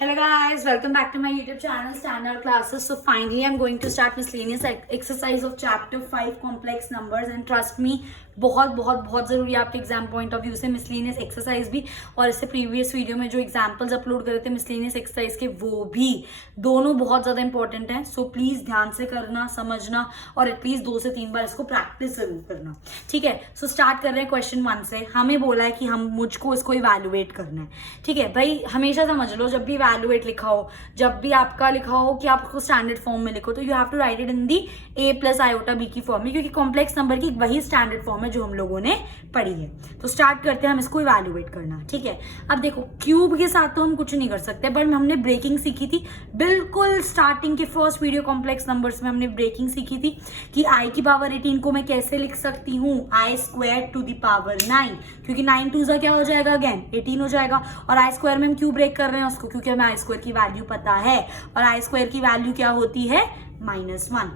Hello guys, welcome back to my YouTube channel Standard Classes. So finally I'm going to start miscellaneous exercise of chapter 5 complex numbers and trust me बहुत बहुत बहुत ज़रूरी है आपके exam point of view से miscellaneous exercise भी और इससे प्रीवियस वीडियो में जो एग्जाम्पल्स अपलोड करे थे मिसलेनियस एक्सरसाइज के वो भी दोनों बहुत ज़्यादा इंपॉर्टेंट हैं. सो प्लीज़ ध्यान से करना, समझना और एटलीस्ट 2 से 3 बार इसको प्रैक्टिस जरूर करना. ठीक है, सो स्टार्ट कर रहे हैं क्वेश्चन 1 से. हमें बोला है कि मुझको इसको इवैल्यूएट करना है. ठीक है भाई, हमेशा समझ लो जब भी इवैल्यूएट लिखा हो, जब भी आपका लिखा हो कि आपको स्टैंडर्ड फॉर्म में लिखो तो you have to write it in the a plus iota B की फॉर्म में, क्योंकि कॉम्प्लेक्स नंबर की वही स्टैंडर्ड फॉर्म है जो हम लोगों ने पढ़ी है. तो स्टार्ट करते हैं हम इसको इवैल्यूएट करना. ठीक है, अब देखो क्यूब के साथ तो हम कुछ नहीं कर सकते, बट हमने ब्रेकिंग सीखी थी बिल्कुल स्टार्टिंग के फर्स्ट वीडियो कॉम्प्लेक्स नंबर्स में. हमने ब्रेकिंग सीखी थी कि i की पावर 18 को मैं कैसे लिख सकती हूँ, i square to the power 9, क्योंकि 9 टू क्या हो जाएगा, अगेन 18 हो जाएगा. और i स्क्वायर में हम क्यों ब्रेक कर रहे हैं उसको, क्योंकि हमें i स्क्वायर की वैल्यू पता है और i स्क्वायर की वैल्यू क्या होती है -1.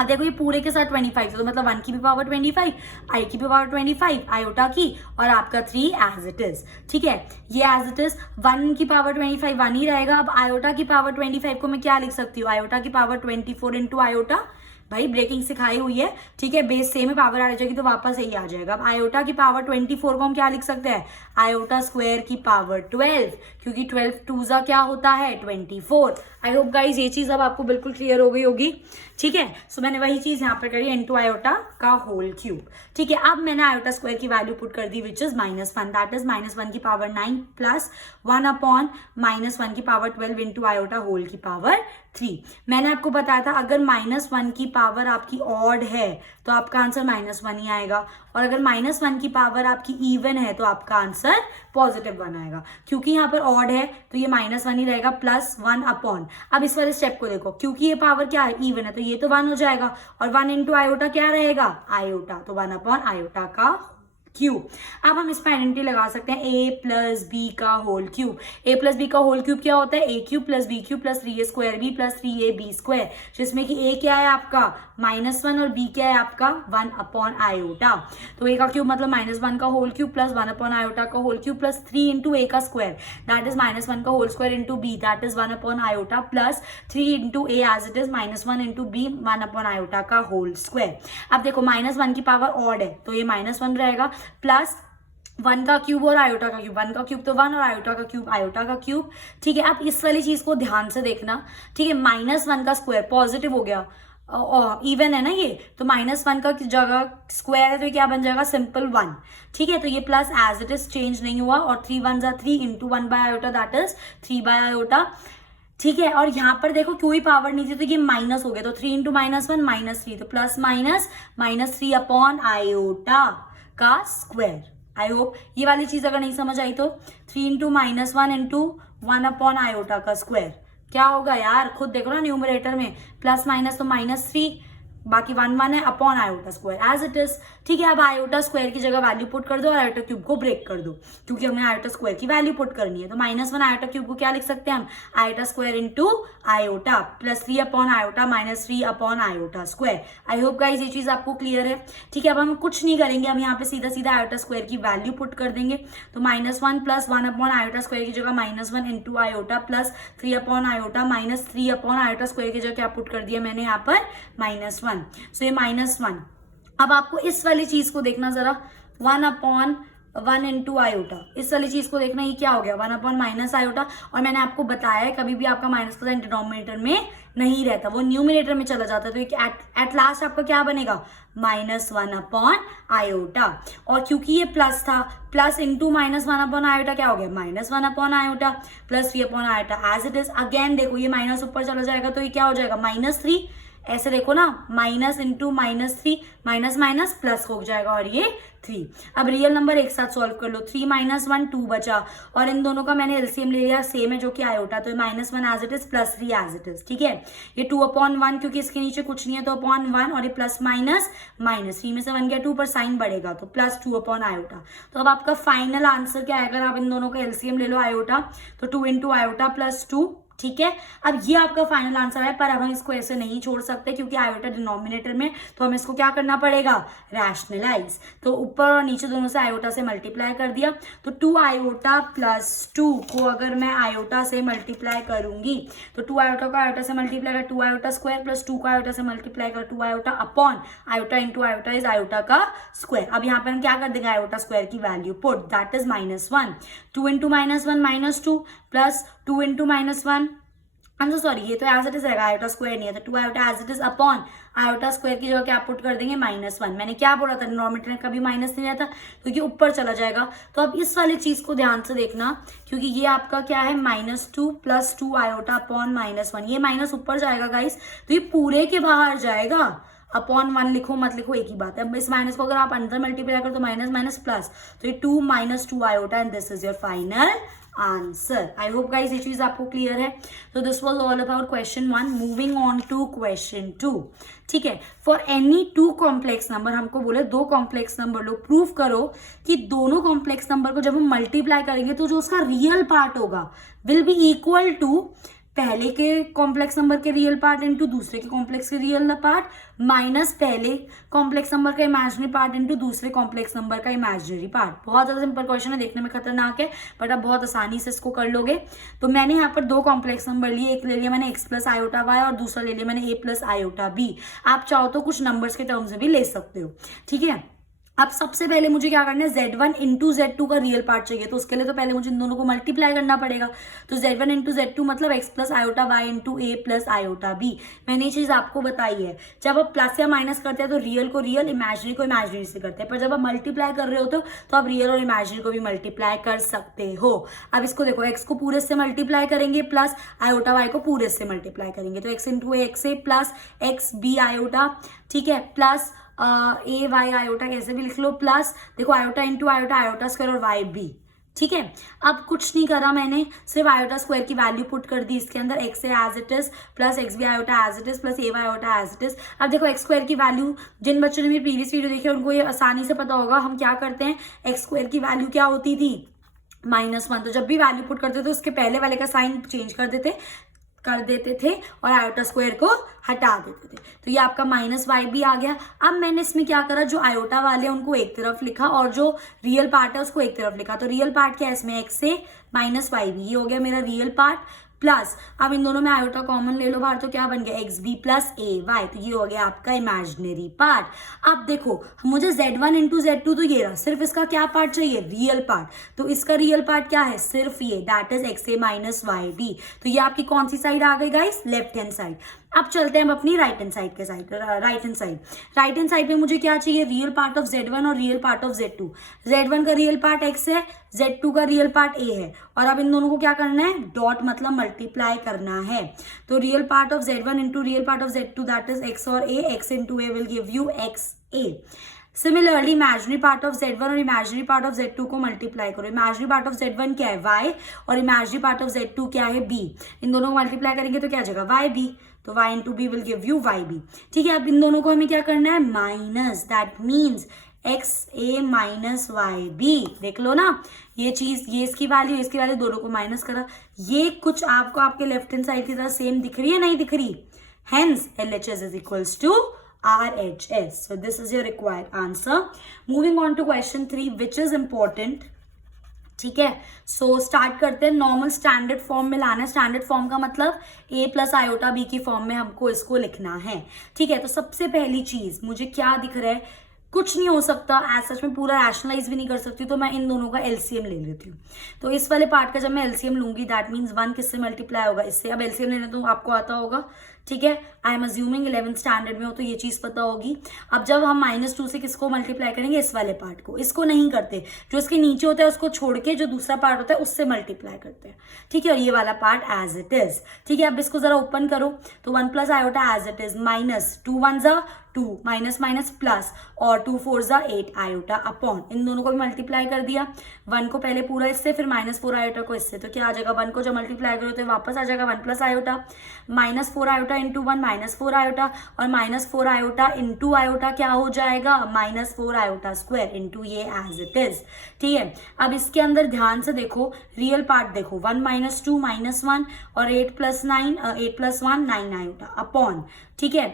अब देखो ये पूरे के साथ 25 तो मतलब 1 की भी पावर 25, i की भी पावर 25, आयोटा की और आपका 3 एज इट इज. ठीक है, ये एज इट इज 1 की पावर 25 1 ही रहेगा. अब आयोटा की पावर 25 को मैं क्या लिख सकती हूँ, आयोटा की पावर 24 इंटू आयोटा. भाई ब्रेकिंग सिखाई हुई है, ठीक है, बेस सेम है, पावर आ जाएगी तो वापस यही आ जाएगा. अब आयोटा की पावर 24 को हम क्या लिख सकते हैं, आयोटा स्क्वायर की पावर 12, क्योंकि 12 टू जा क्या होता है 24. आई होप गाइज ये चीज अब आपको बिल्कुल क्लियर हो गई होगी. ठीक है, सो मैंने वही चीज यहाँ पर करी, इनटू आयोटा का होल क्यूब. ठीक है, अब मैंने आयोटा स्क्वायर की वैल्यू पुट कर दी विच इज -1, दैट इज -1 की पावर 9 प्लस 1 अपॉन -1 की पावर 12 इंटू आयोटा होल की पावर 3. मैंने आपको बताया था अगर -1 की पावर आपकी ऑड है तो आपका आंसर -1 ही आएगा, और अगर -1 की पावर आपकी इवन है तो आपका आंसर +1 आएगा. क्योंकि यहाँ पर ऑड है तो ये -1 ही रहेगा प्लस 1 अपॉन. अब इस वाले स्टेप को देखो, क्योंकि ये पावर क्या है, इवन है, तो ये तो 1 हो जाएगा और 1 इंटू आयोटा क्या रहेगा, आयोटा, तो 1 अपॉन आयोटा का क्यूब. अब हम इस पर आइडेंटिटी लगा सकते हैं a प्लस बी का whole cube. a plus B का होल क्यूब क्या होता है, a cube plus B cube plus 3a square b plus 3ab square, जिसमें कि a क्या है आपका -1 और b क्या है आपका 1 अपॉन आयोटा. तो a का क्यूब मतलब -1 का whole cube plus 1 upon iota का whole cube plus 3 into a का स्क्वायर दैट इज -1 का whole square into b that is 1 upon iota plus 3 into a as it is -1 into b 1 upon iota का whole square. अब देखो -1 की power odd है तो ये -1 रहेगा प्लस 1 का क्यूब और आयोटा का क्यूब, 1 का क्यूब तो 1 और आयोटा का क्यूब आयोटा का क्यूब. ठीक है, अब इस वाली चीज को ध्यान से देखना. ठीक है, -1 का स्क्वायर पॉजिटिव हो गया, इवन है ना ये, तो -1 का जगह स्क्वायर है तो ये क्या बन जाएगा, सिंपल 1. ठीक है, तो ये plus as it is change नहीं हुआ और 3 1 जा 3 into 1 by iota that is 3 by iota. ठीक है, और यहाँ पर देखो कोई पावर नहीं थी तो ये माइनस हो गया, तो 3 इंटू -1 -3, तो प्लस माइनस -3 अपॉन आयोटा का स्क्वायर. आई होप ये वाली चीज अगर नहीं समझ आई तो 3 इंटू -1 इंटू 1 अपॉन आयोटा का स्क्वायर क्या होगा यार, खुद देखो ना न्यूमरेटर में प्लस माइनस तो -3, बाकी 1 1 है upon iota square as it is. ठीक है, अब आयोटा स्क्वायर की जगह वैल्यू पुट कर दो और आयोटा क्यूब को ब्रेक कर दो, क्योंकि हमने आयोटा स्क्वायर की वैल्यू पुट करनी है. तो -1 आयोटा क्यूब को क्या लिख सकते हैं हम, iota square into iota plus 3 upon iota -3 upon iota square. आई होप गाइस ये चीज आपको क्लियर है. ठीक है, अब हम कुछ नहीं करेंगे, हम यहाँ पे सीधा सीधा आयोटा स्क्वायर की वैल्यू पुट कर देंगे. तो -1 प्लस 1 अपॉन आयोटा स्क्वायर की जगह -1 into iota plus 3 upon iota -3 upon iota square की जगह क्या पुट कर दिया मैंने यहाँ पर -1. सो ये -1. अब आपको इस वाली चीज को देखना जरा, 1 अपॉन 1 इंटू आयोटा, इस वाली चीज को देखना, ये क्या हो गया 1 अपॉन माइनस आयोटा. और मैंने आपको बताया है कभी भी आपका माइनस का साइन डिनोमिनेटर में नहीं रहता, वो न्यूमिनेटर में चला जाता है. तो एट लास्ट आपका क्या बनेगा, -1 अपॉन आयोटा. और क्योंकि ये प्लस था, प्लस इंटू -1 अपॉन आयोटा क्या हो गया, -1 upon iota plus 3 upon iota as it is. Again देखो ये माइनस ऊपर चला जाएगा तो ये क्या हो जाएगा -3. ऐसे देखो ना, minus into -3 minus minus plus हो जाएगा और ये 3. अब रियल नंबर एक साथ सॉल्व कर लो, 3 - 1 2 बचा और इन दोनों का मैंने एलसीएम ले लिया, सेम है जो कि आयोटा, तो -1 as it is plus 3 as it is. ठीक है, ये 2 अपॉन 1 क्योंकि इसके नीचे कुछ नहीं है तो अपॉन 1 और ये प्लस माइनस -3 में से 1 गया 2 पर साइन बढ़ेगा तो प्लस 2 अपॉन आयोटा. तो अब आपका फाइनल आंसर क्या है, अगर आप इन दोनों का एलसीएम ले लो आयोटा तो 2 इंटू आयोटा प्लस 2 ठीक है, अब ये आपका फाइनल आंसर है, पर अब हम इसको ऐसे नहीं छोड़ सकते क्योंकि आयोटा डिनोमिनेटर में, तो हमें इसको क्या करना पड़ेगा, रैशनलाइज। तो ऊपर और नीचे दोनों से आयोटा से मल्टीप्लाई कर दिया, तो 2 आयोटा प्लस 2 को अगर मैं आयोटा से मल्टीप्लाई करूंगी तो 2 आयोटा को आयोटा से मल्टीप्लाई कर 2 आयोटा स्क्वायर प्लस 2 को आयोटा से मल्टीप्लाई कर 2 iota upon iota into iota is iota का स्क्वायर। अब यहाँ पे हम क्या कर देंगे, आयोटा स्क्वायर की value put, that is -1, 2 into -1 -2 plus 2 into -1, I am so sorry, ये तो एज इट इज रहेगा, आयोटा स्क्वायर नहीं है, तो 2 iota as it is upon iota square की जगह क्या पुट कर देंगे, -1। मैंने क्या बोला था, डिनोमिनेटर में कभी माइनस नहीं रहता क्योंकि ऊपर चला जाएगा। तो अब इस वाली चीज को ध्यान से देखना, क्योंकि ये आपका क्या है, -2 प्लस 2 आयोटा अपॉन -1, ये माइनस ऊपर जाएगा गाइस, तो ये पूरे के बाहर जाएगा। अपॉन 1 लिखो मत लिखो एक ही बात है। अब इस माइनस को अगर आप अंदर मल्टीप्लाई करो तो माइनस माइनस प्लस, तो ये 2 - 2 iota and this is your final answer. I hope guys ये चीज आपको क्लियर है। तो this was all about question 1। Moving on to question 2। ठीक है, फॉर एनी 2 कॉम्प्लेक्स नंबर, हमको बोले 2 कॉम्प्लेक्स नंबर लो, प्रूव करो कि दोनों कॉम्प्लेक्स नंबर को जब हम मल्टीप्लाई करेंगे तो जो उसका रियल पार्ट होगा विल बी इक्वल टू पहले के कॉम्प्लेक्स नंबर के रियल पार्ट इंटू दूसरे के कॉम्प्लेक्स के रियल पार्ट माइनस पहले कॉम्प्लेक्स नंबर का इमेजिनरी पार्ट इंटू दूसरे कॉम्प्लेक्स नंबर का इमेजिनरी पार्ट। बहुत ज्यादा सिंपल क्वेश्चन है, देखने में खतरनाक है बट आप बहुत आसानी से इसको कर लोगे। तो मैंने यहाँ पर 2 कॉम्प्लेक्स नंबर लिए, एक ले लिया मैंने x प्लस आयोटा वाई और दूसरा ले लिया मैंने a प्लस आयोटा बी। आप चाहो तो कुछ नंबर्स के टर्म्स में भी ले सकते हो। ठीक है, अब सबसे पहले मुझे क्या करना है, Z1 इंटू Z2 का रियल पार्ट चाहिए, तो उसके लिए तो पहले मुझे इन दोनों को मल्टीप्लाई करना पड़ेगा। तो Z1 इंटू Z2 मतलब x plus iota Y into a plus iota B. मैंने ये चीज आपको बताई है, जब आप प्लस या माइनस करते हैं तो रियल को रियल, इमेजिनरी को इमेजिनरी से करते हैं, पर जब आप मल्टीप्लाई कर रहे होते हो तो आप रियल और इमेजिनरी को भी मल्टीप्लाई कर सकते हो। अब इसको देखो, x को पूरे से मल्टीप्लाई करेंगे प्लस आयोटा वाई को पूरे से मल्टीप्लाई करेंगे, तो x into X A plus X B iota, ठीक है, प्लस ए वाई आयोटा कैसे भी लिख लो, प्लस देखो iota into iota, iota square और वाई बी। ठीक है, अब कुछ नहीं करा मैंने, सिर्फ आयोटा स्क्वायर की वैल्यू पुट कर दी इसके अंदर, X A as it is plus X B iota as it is plus A Y iota as it is. अब देखो एक्स स्क्वायर की वैल्यू, जिन बच्चों ने मेरी प्रीवियस वीडियो देखी है उनको ये आसानी से पता होगा, हम क्या करते हैं, एक्स स्क्वायर की वैल्यू क्या होती थी, -1। तो जब भी वैल्यू पुट करते थे उसके पहले वाले का साइन चेंज कर देते थे और आयोटा स्क्वायर को हटा देते थे। तो ये आपका -y भी आ गया। अब मैंने इसमें क्या करा, जो आयोटा वाले हैं उनको एक तरफ लिखा और जो रियल पार्ट है उसको एक तरफ लिखा। तो रियल पार्ट क्या है इसमें, x से -y भी, ये हो गया मेरा रियल पार्ट, प्लस अब इन दोनों में आयोटा कॉमन ले लो बाहर, तो क्या बन गया, x B plus A Y, तो ये हो गया आपका इमेजिनरी पार्ट। अब देखो मुझे Z1 इंटू Z2 तो ये रहा, सिर्फ इसका क्या पार्ट चाहिए, रियल पार्ट, तो इसका रियल पार्ट क्या है, सिर्फ ये, that is X A minus Y B. तो ये आपकी कौन सी साइड आ गई गाइस, लेफ्ट हैंड साइड। अब चलते हैं हम अपनी राइट हैंड साइड के साइड, राइट हैंड साइड में मुझे क्या चाहिए, रियल पार्ट ऑफ Z1 और real part of Z2। Z1 का रियल पार्ट x है, Z2 का रियल पार्ट a है, और अब इन दोनों को क्या करना है, डॉट मतलब मल्टीप्लाई करना है। तो real part of Z1 into real part of Z2 that is x और a, x into a will give you XA। Similarly imaginary part of Z1 और इमेजिनरी पार्ट ऑफ Z2 को multiply करो। Imaginary part of Z1 क्या है, y, और imaginary part of Z2 क्या है, b। इन दोनों को मल्टीप्लाई करेंगे तो क्या आ जाएगा, YB, तो y into B will give you YB। ठीक है, अब इन दोनों को हमें क्या करना है, minus, that means XA minus YB। देख लो ना ये चीज, ये इसकी वैल्यू दोनों को माइनस करा। ये कुछ आपको आपके लेफ्ट हैंड साइड की तरह सेम दिख रही है, नहीं दिख रही, hence LHS is equals to RHS. So this is your required answer. Moving on to question 3 which is important. ठीक है, सो स्टार्ट करते हैं। नॉर्मल स्टैंडर्ड फॉर्म में लाना है। स्टैंडर्ड फॉर्म का मतलब a प्लस आयोटा बी की फॉर्म में हमको इसको लिखना है। ठीक है, तो सबसे पहली चीज मुझे क्या दिख रहा है, कुछ नहीं हो सकता एज सच, में पूरा रैशनलाइज भी नहीं कर सकती, तो मैं इन दोनों का एलसीएम ले लेती हूँ। तो इस वाले पार्ट का जब मैं एलसीएम लूंगी दैट मीन्स 1 किससे मल्टीप्लाई होगा, इससे। अब एलसीएम लेने तो आपको आता होगा, ठीक है, I am assuming 11th standard में हो तो ये चीज पता होगी। अब जब हम -2 से किसको मल्टीप्लाई करेंगे, इस वाले पार्ट को, इसको नहीं करते, जो इसके नीचे होता है उसको छोड़ के जो दूसरा पार्ट होता है उससे मल्टीप्लाई करते हैं। ठीक है, और ये वाला पार्ट एज इट इज। ठीक है, अब इसको जरा ओपन करो तो 1 plus iota as it is, -2 1 2 minus minus plus, और और 2 4 ज़ा 8 आयोटा अपॉन, इन दोनों को भी मल्टीप्लाई कर दिया, 1 को पहले पूरा इससे, फिर -4 आयोटा को इससे, तो क्या आ जाएगा 1 को जब मल्टीप्लाई करो तो वापस आ जाएगा 1 plus iota, -4 iota into 1 -4 iota, और -4 आयोटा इंटू आयोटा क्या हो जाएगा -4 आयोटा स्क्वायर इंटू ये एज इट इज। ठीक है, अब इसके अंदर ध्यान से देखो, रियल पार्ट देखो, 1 -2 -1 और 8 + 1 9 आयोटा अपॉन। ठीक है,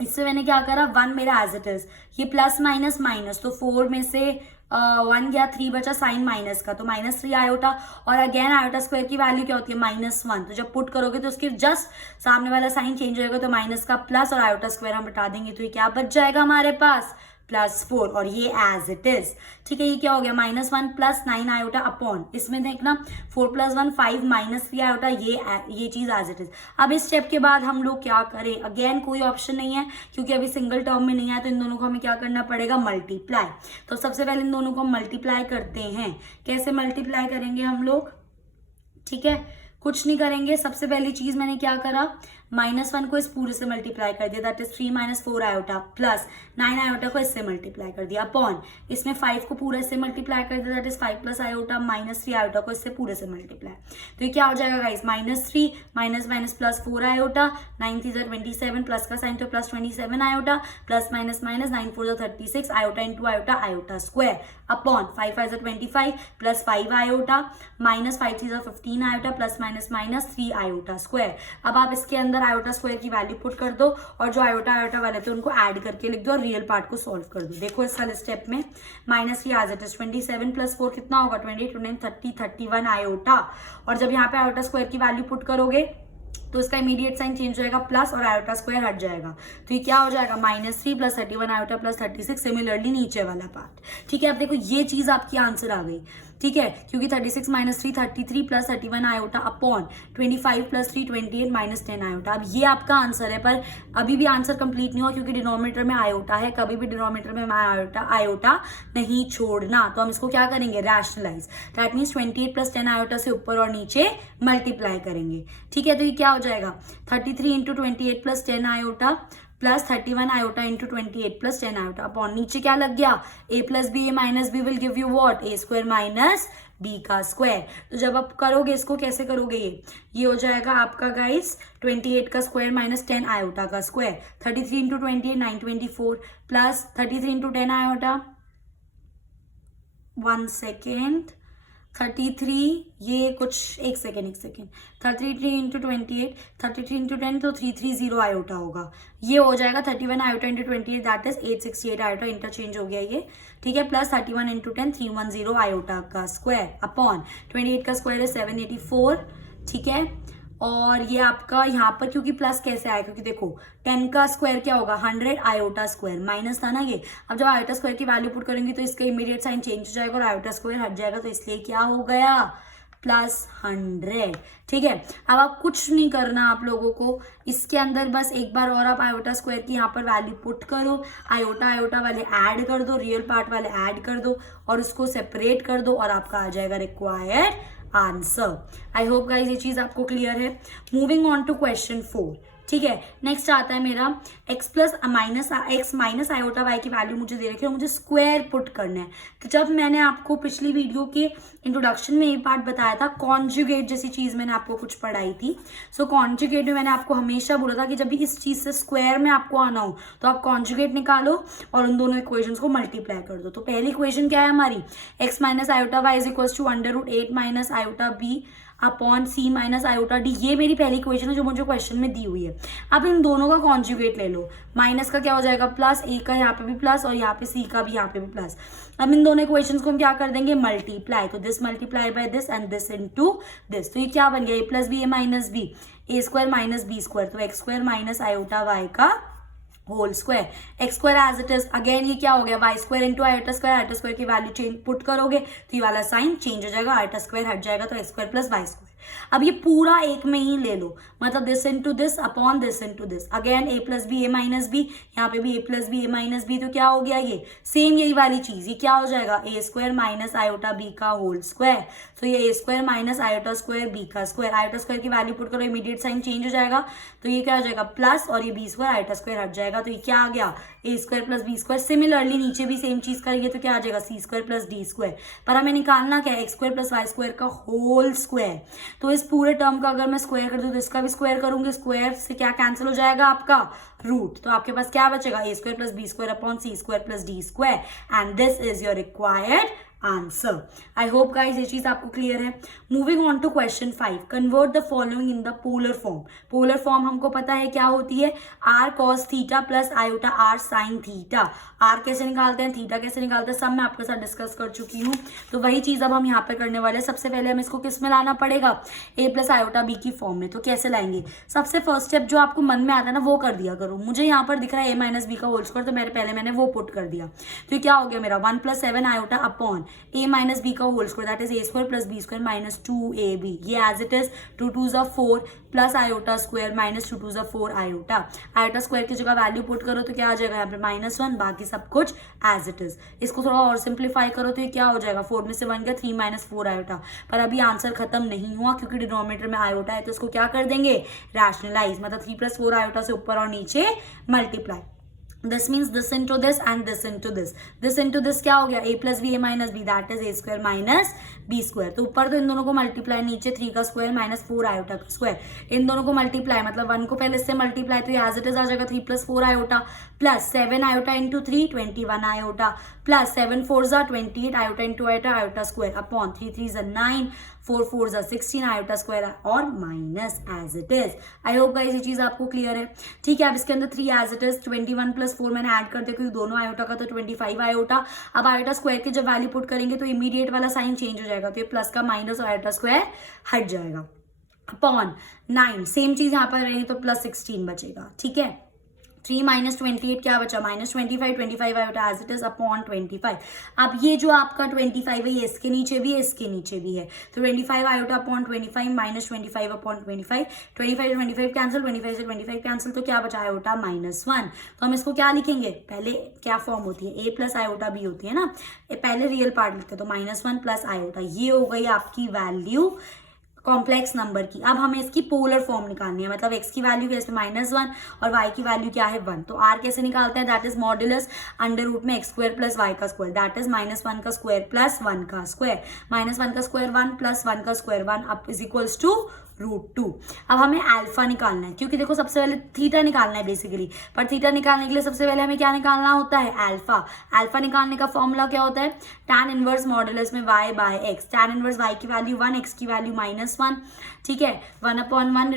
इससे मैंने क्या करा, 1 मेरा एज इट इज, ये प्लस माइनस माइनस, तो 4 में से 1 गया, 3 बचा, साइन माइनस का, तो -3 आयोटा, और अगेन आयोटा स्क्वायर की वैल्यू क्या होती है -1, तो जब पुट करोगे तो उसके जस्ट सामने वाला साइन चेंज होगा, तो माइनस का प्लस और आयोटा स्क्वायर हम बता देंगे, तो ये क्या बच जाएगा हमारे पास +4, और ये एज इट इज। ठीक है, ये क्या हो गया -1 + 9 आयोटा अपॉन, इसमें देखना 4 + 1 5 -3 आयोटा, ये चीज एज इट इज। अब इस स्टेप के बाद हम लोग क्या करें, अगेन कोई ऑप्शन नहीं है क्योंकि अभी सिंगल टर्म में नहीं है, तो इन दोनों को हमें क्या करना पड़ेगा, मल्टीप्लाई। तो सबसे पहले इन दोनों को मल्टीप्लाई करते हैं। कैसे मल्टीप्लाई करेंगे हम लोग, ठीक है, कुछ नहीं करेंगे, सबसे पहली चीज मैंने क्या करा, -1 को इस पूरे से मल्टीप्लाई कर दिया, that is 3 - 4 iota, plus 9 iota को इससे मल्टीप्लाई कर दिया अपॉन, इसमें 5 को पूरा इससे मल्टीप्लाई कर दिया, दैट इज 5 + आयोटा -3 आयोटा को इससे पूरे से मल्टीप्लाई, तो ये क्या हो जाएगा गाइस, -3 +4 आयोटा, 9 3 = 27, प्लस का साइन तो +27 iota, plus minus minus 9 4 = 36 iota into iota iota square upon 5 5 = 25 plus 5 iota -5 3 = 15 iota plus minus 3 iota square. अब आप इसके अंदर आयोटा स्क्वायर की वैल्यू पुट कर दो और जो आयोटा आयोटा वाले थे उनको ऐड करके लिख दो और रियल पार्ट को सॉल्व कर दो। देखो इस वाले स्टेप में -3 एज इट इज 27 + 4 कितना होगा 28 29 30 31 आयोटा, और जब यहाँ पे आयोटा स्क्वायर की वैल्यू पुट करोगे तो इसका इमीडिएट साइन चेंज हो जाएगा प्लस और आयोटा स्क्वायर हट जाएगा, तो ये क्या हो जाएगा -3 + 31 आयोटा प्लस 36, सिमिलरली नीचे वाला पार्ट। ठीक है, अब देखो ये चीज आपकी आंसर आ गई। ठीक है, क्योंकि 36 - 3 33 प्लस 31 आयोटा अपॉन 25 + 3 28 -10 आयोटा। अब ये आपका आंसर है, पर अभी भी आंसर कंप्लीट नहीं हुआ क्योंकि डिनोमिनेटर में आयोटा है, कभी भी डिनोमिनेटर में आयोटा नहीं छोड़ना। तो हम इसको क्या करेंगे, रैशनलाइज, दैट मीन्स 28 + 10 आयोटा से ऊपर और नीचे मल्टीप्लाई करेंगे। ठीक है, तो ये क्या हो जाएगा 33 × 28 + 10 iota plus 31 iota into 28 + 10 iota upon नीचे क्या लग गया, a + b a - b will give you what, a² - b का स्क्वायर। तो जब आप करोगे इसको कैसे करोगे, ये हो जाएगा आपका गाइस 28 का स्क्वायर - 10 आयोटा का स्क्वायर, 33 × 28 924 प्लस 33 × 10 आयोटा 1 सेकेंड 33 ये कुछ एक सेकेंड 33 × 28 33 × 10 तो 330 आयोटा होगा, ये हो जाएगा 31 iota into 28 that is 868 iota, interchange हो गया ये। ठीक है, प्लस 31 × 10 310 आयोटा का स्क्वायर अपॉन 28 का स्क्वायर है 784। ठीक है, और ये आपका यहाँ पर क्योंकि प्लस कैसे आया, क्योंकि देखो 10 का स्क्वायर क्या होगा 100 आयोटा स्क्वायर, माइनस था ना ये। अब जब आयोटा स्क्वायर की वैल्यू पुट करेंगे तो इसका इमीडिएट साइन चेंज हो जाएगा और आयोटा स्क्वायर हट जाएगा, तो इसलिए क्या हो गया +100। ठीक है, अब आप कुछ नहीं करना आप लोगों को, इसके अंदर बस एक बार और आप आयोटा स्क्वायर की यहाँ पर वैल्यू पुट करो, आयोटा आयोटा वाले ऐड कर दो, रियल पार्ट वाले ऐड कर दो और उसको सेपरेट कर दो और आपका आ जाएगा required answer. I hope guys ये चीज आपको क्लियर है। Moving on to question 4। ठीक है, नेक्स्ट आता है मेरा x माइनस आयोटा y की वैल्यू मुझे दे रखी है और मुझे स्क्वायर पुट करना है। तो जब मैंने आपको पिछली वीडियो के इंट्रोडक्शन में ये पार्ट बताया था, कॉन्जुगेट जैसी चीज मैंने आपको कुछ पढ़ाई थी। सो कॉन्जुगेट में मैंने आपको हमेशा बोला था कि जब भी इस चीज से स्क्वायर में आपको आना हो तो आप कॉन्जुगेट निकालो और उन दोनों इक्वेशंस को मल्टीप्लाई कर दो। तो पहली इक्वेशन क्या है हमारी, x minus iota y is equal to √8 minus iota b upon c minus iota d, ये मेरी पहली इक्वेशन है जो मुझे क्वेश्चन में दी हुई है। अब इन दोनों का कॉन्जुगेट ले लो, माइनस का क्या हो जाएगा प्लस, a का यहाँ पे भी प्लस और यहाँ पे c का भी यहाँ पे भी प्लस। अब इन दोनों इक्वेशंस को हम क्या कर देंगे, मल्टीप्लाई, तो this multiply by this and this into this, तो ये क्या बन गया a + b a - b a² - b², तो x² माइनस आयोटा y का whole square, x² as it is. Again ये क्या हो गया y² इंटू आयोटा स्क्वायर की वैल्यू चेंज पुट करोगे तो ये वाला साइन चेंज हो जाएगा, आयोटा स्क्वायर हट जाएगा तो x² + y²। अब ये पूरा एक में ही ले लो, मतलब this into this upon this into this, again a plus B A minus B, यहाँ पे भी a plus B A minus B, तो क्या हो गया ये सेम यही वाली चीज, ये क्या हो जाएगा a square minus iota B का होल स्क्वायर, तो ये a square minus iota square B का स्क्वायर, आयोटा स्क्वायर की वैल्यू पुट करो, इमीडिएट साइन चेंज हो जाएगा, तो ये क्या हो जाएगा प्लस, और ये बी स्क्वायर आयोटा स्क्वायर हट जाएगा, तो ये क्या आ गया a square plus B square. Similarly नीचे भी सेम चीज करेंगे तो क्या आ जाएगा C square plus D square, पर हमें निकालना क्या है X square plus Y square का होल स्क्वायर, तो इस पूरे टर्म का अगर मैं स्क्वायर कर दूं तो इसका भी स्क्वायर करूंगी, स्क्वायर से क्या कैंसिल हो जाएगा आपका रूट, तो आपके पास क्या बचेगा A square plus B square upon C square plus D square, and this is your required answer. I hope guys ये चीज आपको क्लियर है। Moving on to question 5, convert the following in the polar form. Polar form हमको पता है क्या होती है, R cos theta plus iota R sine theta. R कैसे निकालते हैं, थीटा कैसे निकालते हैं, सब मैं आपके साथ डिस्कस कर चुकी हूँ, तो वही चीज अब हम यहाँ पे करने वाले हैं। सबसे पहले हम इसको किस में लाना पड़ेगा, ए प्लस आयोटा बी की फॉर्म में। तो कैसे लाएंगे, सबसे फर्स्ट स्टेप जो आपको मन में आता है ना वो कर दिया करो। मुझे यहाँ पर दिख रहा है ए माइनस बी का होल स्क्वायर, तो मैंने वो पुट कर दिया, तो क्या हो गया मेरा 1 + 7 iota upon A minus B का whole square, that is A square plus B square minus 2ab, ये एज इट इज 2 2 ज़ा 4 प्लस आयोटा स्क्वायर माइनस 2 2 ज़ा 4 आयोटा। आयोटा स्क्वायर की जगह वैल्यू पुट करो तो क्या आ जाएगा यहाँ पे -1, बाकी सब कुछ एज इट इज। इसको थोड़ा और सिंप्लीफाई करो तो ये क्या हो जाएगा 4 में से 1 गया 3 - 4 आयोटा, पर अभी आंसर खत्म नहीं हुआ क्योंकि डिनोमिनेटर में आयोटा है, तो इसको क्या कर देंगे रैशनलाइज, मतलब 3 + 4 आयोटा से ऊपर और नीचे multiply. This means this into this and this into this. This into this क्या हो गया a plus B A minus B, that is A square minus B square. तो ऊपर तो इन दोनों को मल्टीप्लाई, नीचे 3 का स्क्वायर माइनस 4 आयोटा का स्क्वायर, इन दोनों को मल्टीप्लाई मतलब 1 को पहले इससे मल्टीप्लाई, तो एज इट इज आ जाएगा 3 + 4 iota plus 7 iota into 3 21 iota plus 7 4 ज़ा 28 iota into iota square upon 3 3 ज़ा 9 4 4 ज़ा 16 आयोटा स्क्वायर और minus as it is. I hope guys ये चीज आपको क्लियर है। ठीक है, अब इसके अंदर 3 एज इट इज, 21 + 4 मैंने ऐड कर दिया क्योंकि दोनों आयोटा का तो 25 आयोटा। अब आयोटा स्क्वायर की जब वैल्यू पुट करेंगे तो इमीडिएट वाला साइन चेंज हो जाएगा, तो ये प्लस का माइनस और आयोटा स्क्वायर हट जाएगा अपॉन 9, सेम चीज यहाँ पर रहेगी तो प्लस 16 बचेगा। ठीक है, 3 - 28 क्या बचा -25, 25 iota as it is upon 25। अब ये जो आपका 25 है ये इसके नीचे भी है इसके नीचे भी है, तो 25 iota upon 25 minus 25 upon 25, 25 cancel, 25 से 25 कैंसिल, तो क्या बचा आयोटा -1। तो हम इसको क्या लिखेंगे, पहले क्या फॉर्म होती है a प्लस आयोटा b होती है ना, पहले रियल पार्ट लिखते हैं, तो -1 प्लस आयोटा, ये हो गई आपकी वैल्यू कॉम्प्लेक्स नंबर की। अब हमें इसकी पोलर फॉर्म निकालनी है, मतलब x की वैल्यू क्या है -1 और y की वैल्यू क्या है 1। तो r कैसे निकालते हैं, that is modulus under root में x² प्लस y का स्क्वायर, दैट इज -1 का स्क्वायर प्लस 1 का स्क्वायर, -1 का स्क्वायर 1 प्लस 1 का square 1 up is equals to √2। अब हमें अल्फा निकालना है, क्योंकि देखो सबसे पहले थीटा निकालना है बेसिकली, पर थीटा निकालने के लिए सबसे पहले हमें क्या निकालना होता है अल्फा। अल्फा निकालने का फॉर्मूला क्या होता है, tan इनवर्स मॉडुलस में y/x, tan इनवर्स y की वैल्यू 1, x की वैल्यू -1। ठीक है, 1/1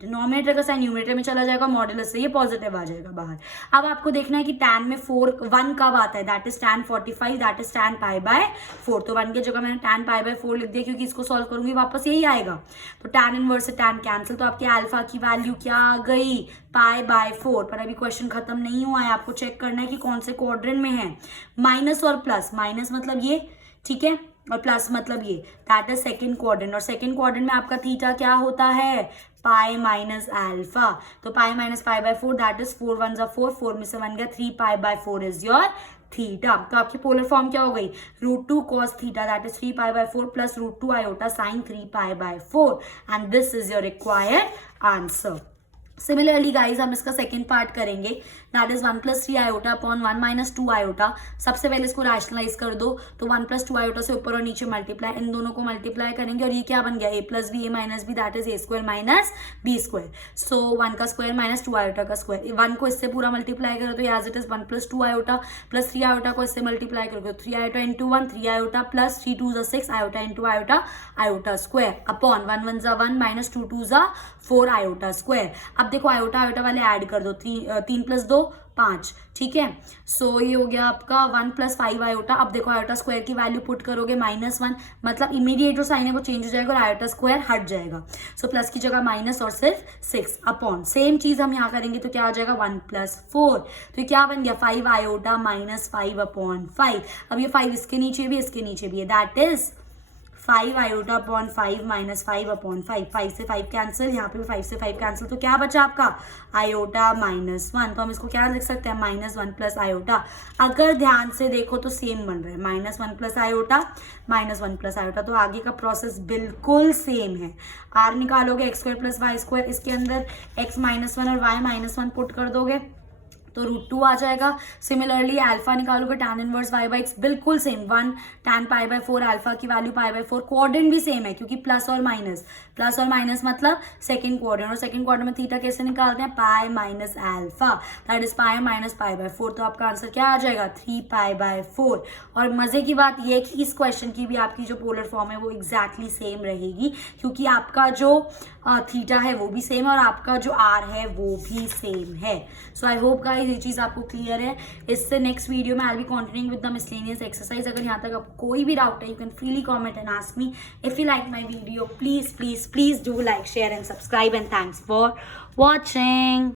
डिनोमिनेटर का साइन न्यूमरेटर में चला जाएगा, मॉडुलस से ये पॉजिटिव आ जाएगा बाहर। अब आपको देखना है कि tan में 1 कब आता है, that is tan 45, that is tan π/4। तो 1 की जगह मैंने tan π/4 लिख दिया क्योंकि इसको सॉल्व करूंगी वापस यही आएगा, तो tan इनवर्स से tan कैंसिल, तो आपके अल्फा की वैल्यू क्या आ गई π/4। पर अभी क्वेश्चन खत्म नहीं हुआ है, आपको चेक करना है कि कौन से क्वाड्रेंट में है, माइनस और प्लस, माइनस मतलब ये, ठीक है, और प्लस मतलब ये, दैट इज सेकंड क्वाड्रेंट, और सेकंड क्वाड्रेंट में आपका थीटा क्या होता है पाई माइनस अल्फा, तो पाई माइनस π/4 दैट इज 4 1 = 4, 4 में से 1 गया 3 π/4 इज योर थीटा। तो आपकी पोलर फॉर्म क्या हो गई √2 cos theta that is 3 π/4 plus √2 iota sine 3 π/4, and this is your required answer. Similarly guys हम इसका सेकंड पार्ट करेंगे, that is 1 + 3 iota upon 1 - 2 iota. सबसे पहले इसको रैशनलाइज कर दो, तो 1 + 2 आयोटा से ऊपर और नीचे मल्टीप्लाई, इन दोनों को मल्टीप्लाई करेंगे और ये क्या बन गया a + b a - b, that is a² - b²। So 1 का स्क्वायर माइनस 2 आयोटा का स्क्वायर, 1 को इससे पूरा मल्टीप्लाई करो तो as it is 1 + 2 iota plus 3 iota को इससे मल्टीप्लाई करोगे 3 iota into 1, 3 iota plus 3 2 = 6 iota into iota square upon 1 1 = 1 minus 2 2 = 4 iota square. अब देखो आयोटा वाले ऐड कर दो, 3 + 2 5, ठीक है। सो ये हो गया आपका 1 + 5 आयोटा। अब देखो आयोटा स्क्वायर की वैल्यू पुट करोगे -1, मतलब इमीडिएट जो साइन है वो चेंज हो जाएगा और आयोटा स्क्वायर हट जाएगा। सो प्लस की जगह माइनस और सिर्फ 6 अपॉन, सेम चीज हम यहाँ करेंगे तो क्या आ जाएगा 1 + 4, तो क्या बन गया 5 आयोटा -5/5। अब ये 5 इसके नीचे भी इसके नीचे भी है, that is 5 iota upon 5 minus 5 upon 5, 5 से 5 कैंसिल, यहाँ पे भी 5 से 5 कैंसिल, तो क्या बचा आपका आयोटा माइनस 1, तो हम इसको क्या लिख सकते हैं -1 प्लस आयोटा। अगर ध्यान से देखो तो सेम बन रहा है, -1 प्लस आयोटा, -1 प्लस आयोटा, तो आगे का प्रोसेस बिल्कुल सेम है। r निकालोगे x² प्लस y², इसके अंदर x -1 और y -1 पुट कर दोगे तो √2 आ जाएगा। सिमिलरली अल्फा निकालोगे tan inverse y by x, बिल्कुल सेम, 1 tan π/4, अल्फा की वैल्यू π/4, कोऑर्डिनेट भी सेम है क्योंकि प्लस और माइनस मतलब सेकंड क्वाड्रेंट, और सेकंड क्वाड्रेंट में थीटा कैसे निकालते हैं, pi minus alpha, that is pi minus π/4, तो आपका आंसर क्या आ जाएगा 3π/4। और मजे की बात ये है कि इस क्वेश्चन की भी आपकी जो पोलर फॉर्म है वो एग्जैक्टली सेम रहेगी, क्योंकि आपका जो थीटा है वो भी सेम है और आपका जो आर है वो भी सेम है। सो आई होप गाइस ये चीज़ आपको क्लियर है। इससे नेक्स्ट वीडियो में I will be continuing with the miscellaneous exercise. अगर यहाँ तक आपको कोई भी डाउट है, you can freely comment and ask me. If you like my video, please please please do like, share and subscribe, and thanks for watching.